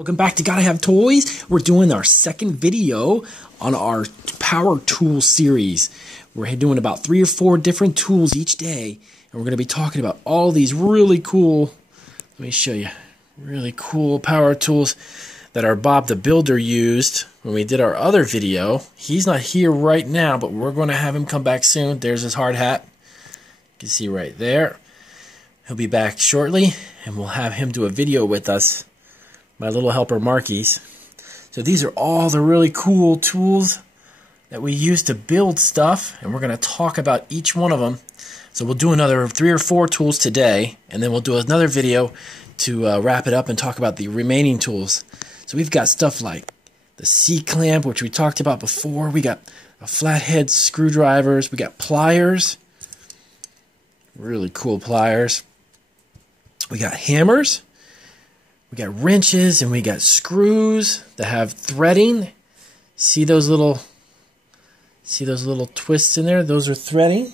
Welcome back to Gotta Have Toys. We're doing our second video on our Power Tool series. We're doing about 3 or 4 different tools each day, and we're going to be talking about all these really cool, let me show you, really cool power tools that our Bob the Builder used when we did our other video. He's not here right now, but we're going to have him come back soon. There's his hard hat. You can see right there. He'll be back shortly, and we'll have him do a video with us. My little helper Marky's. So these are all the really cool tools that we use to build stuff, and we're going to talk about each one of them. So we'll do another 3 or 4 tools today, and then we'll do another video to wrap it up and talk about the remaining tools. So we've got stuff like the C-clamp, which we talked about before. We got a flathead screwdrivers. We got pliers. Really cool pliers. We got hammers. We got wrenches, and we got screws that have threading. See those little twists in there? Those are threading.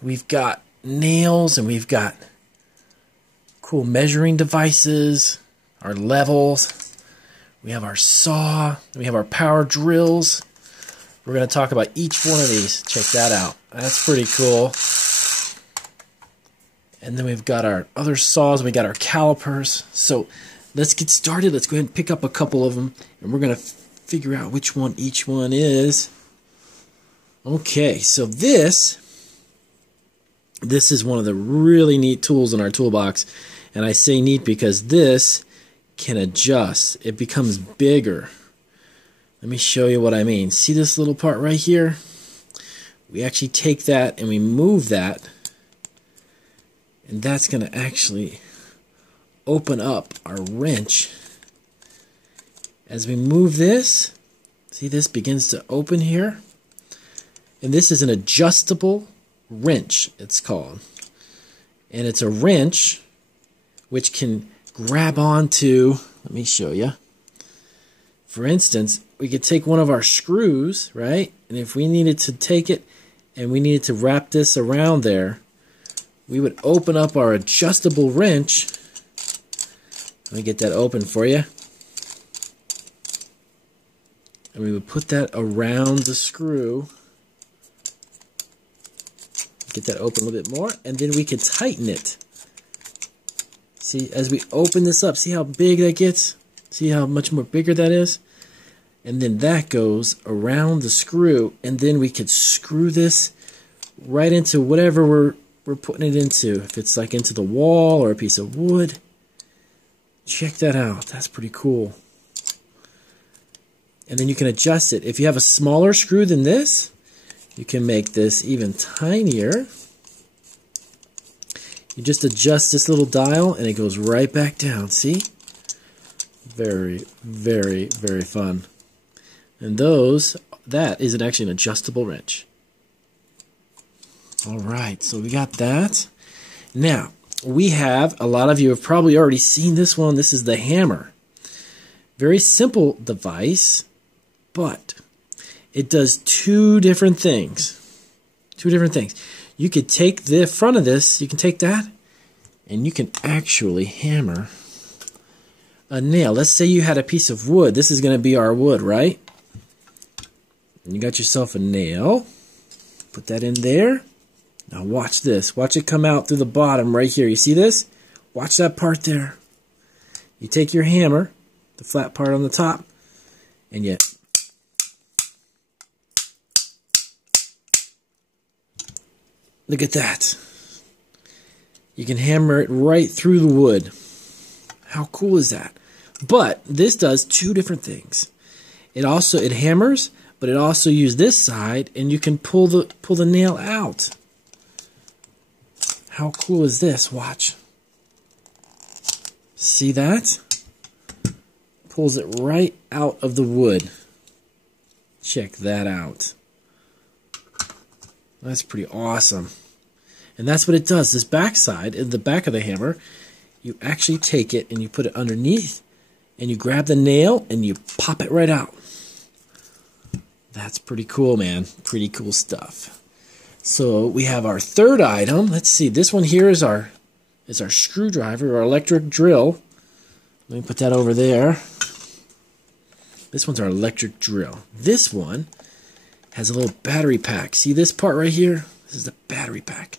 We've got nails, and we've got cool measuring devices, our levels. We have our saw, we have our power drills. We're going to talk about each one of these. Check that out. That's pretty cool. And then we've got our other saws, we got our calipers. So let's get started. Let's go ahead and pick up a couple of them, and we're going to figure out which one each one is. Okay, so this is one of the really neat tools in our toolbox. And I say neat because this can adjust. It becomes bigger. Let me show you what I mean. See this little part right here? We actually take that and we move that. And that's going to actually open up our wrench. As we move this, see this begins to open here. And this is an adjustable wrench, it's called. And it's a wrench which can grab onto, let me show you. For instance, we could take one of our screws, right? And if we needed to take it and we needed to wrap this around there, we would open up our adjustable wrench. Let me get that open for you. And we would put that around the screw. Get that open a little bit more, and then we can tighten it. See, as we open this up, see how big that gets? See how much more bigger that is? And then that goes around the screw, and then we could screw this right into whatever we're putting it into. If it's like into the wall or a piece of wood. Check that out. That's pretty cool. And then you can adjust it. If you have a smaller screw than this, you can make this even tinier. You just adjust this little dial and it goes right back down. See? Very, very, very fun. And that is actually an adjustable wrench. Alright, so we got that. Now, we have, a lot of you have probably already seen this one. This is the hammer. Very simple device, but it does 2 different things. 2 different things. You could take the front of this, you can take that, and you can actually hammer a nail. Let's say you had a piece of wood. This is going to be our wood, right? And you got yourself a nail. Put that in there. Now watch this. Watch it come out through the bottom right here. You see this? Watch that part there. You take your hammer, the flat part on the top, and you look at that. You can hammer it right through the wood. How cool is that? But this does 2 different things. It hammers, but it also uses this side, and you can pull the nail out. How cool is this? Watch. See that? Pulls it right out of the wood. Check that out. That's pretty awesome. And that's what it does. This backside, in the back of the hammer, you actually take it and you put it underneath, and you grab the nail and you pop it right out. That's pretty cool, man. Pretty cool stuff. So we have our third item. Let's see. This one here is our screwdriver, our electric drill. Let me put that over there. This one's our electric drill. This one has a little battery pack. See this part right here? This is the battery pack.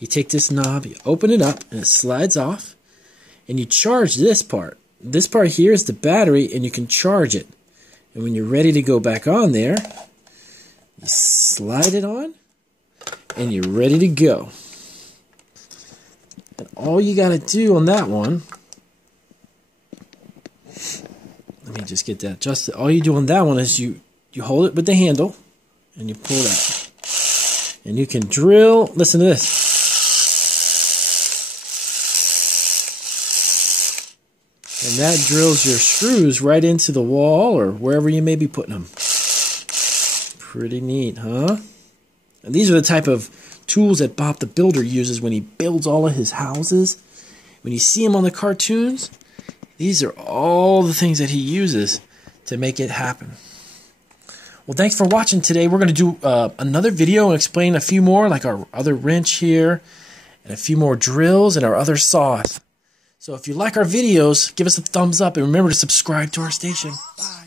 You take this knob, you open it up, and it slides off. And you charge this part. This part here is the battery, and you can charge it. And when you're ready to go back on there, you slide it on, and you're ready to go. And all you got to do on that one, let me just get that adjusted. All you do on that one is you hold it with the handle, and you pull that. And you can drill, listen to this. And that drills your screws right into the wall or wherever you may be putting them. Pretty neat, huh? And these are the type of tools that Bob the Builder uses when he builds all of his houses. When you see him on the cartoons, these are all the things that he uses to make it happen. Well, thanks for watching today. We're going to do another video and explain a few more, like our other wrench here, and a few more drills and our other saws. So if you like our videos, give us a thumbs up and remember to subscribe to our station. Bye.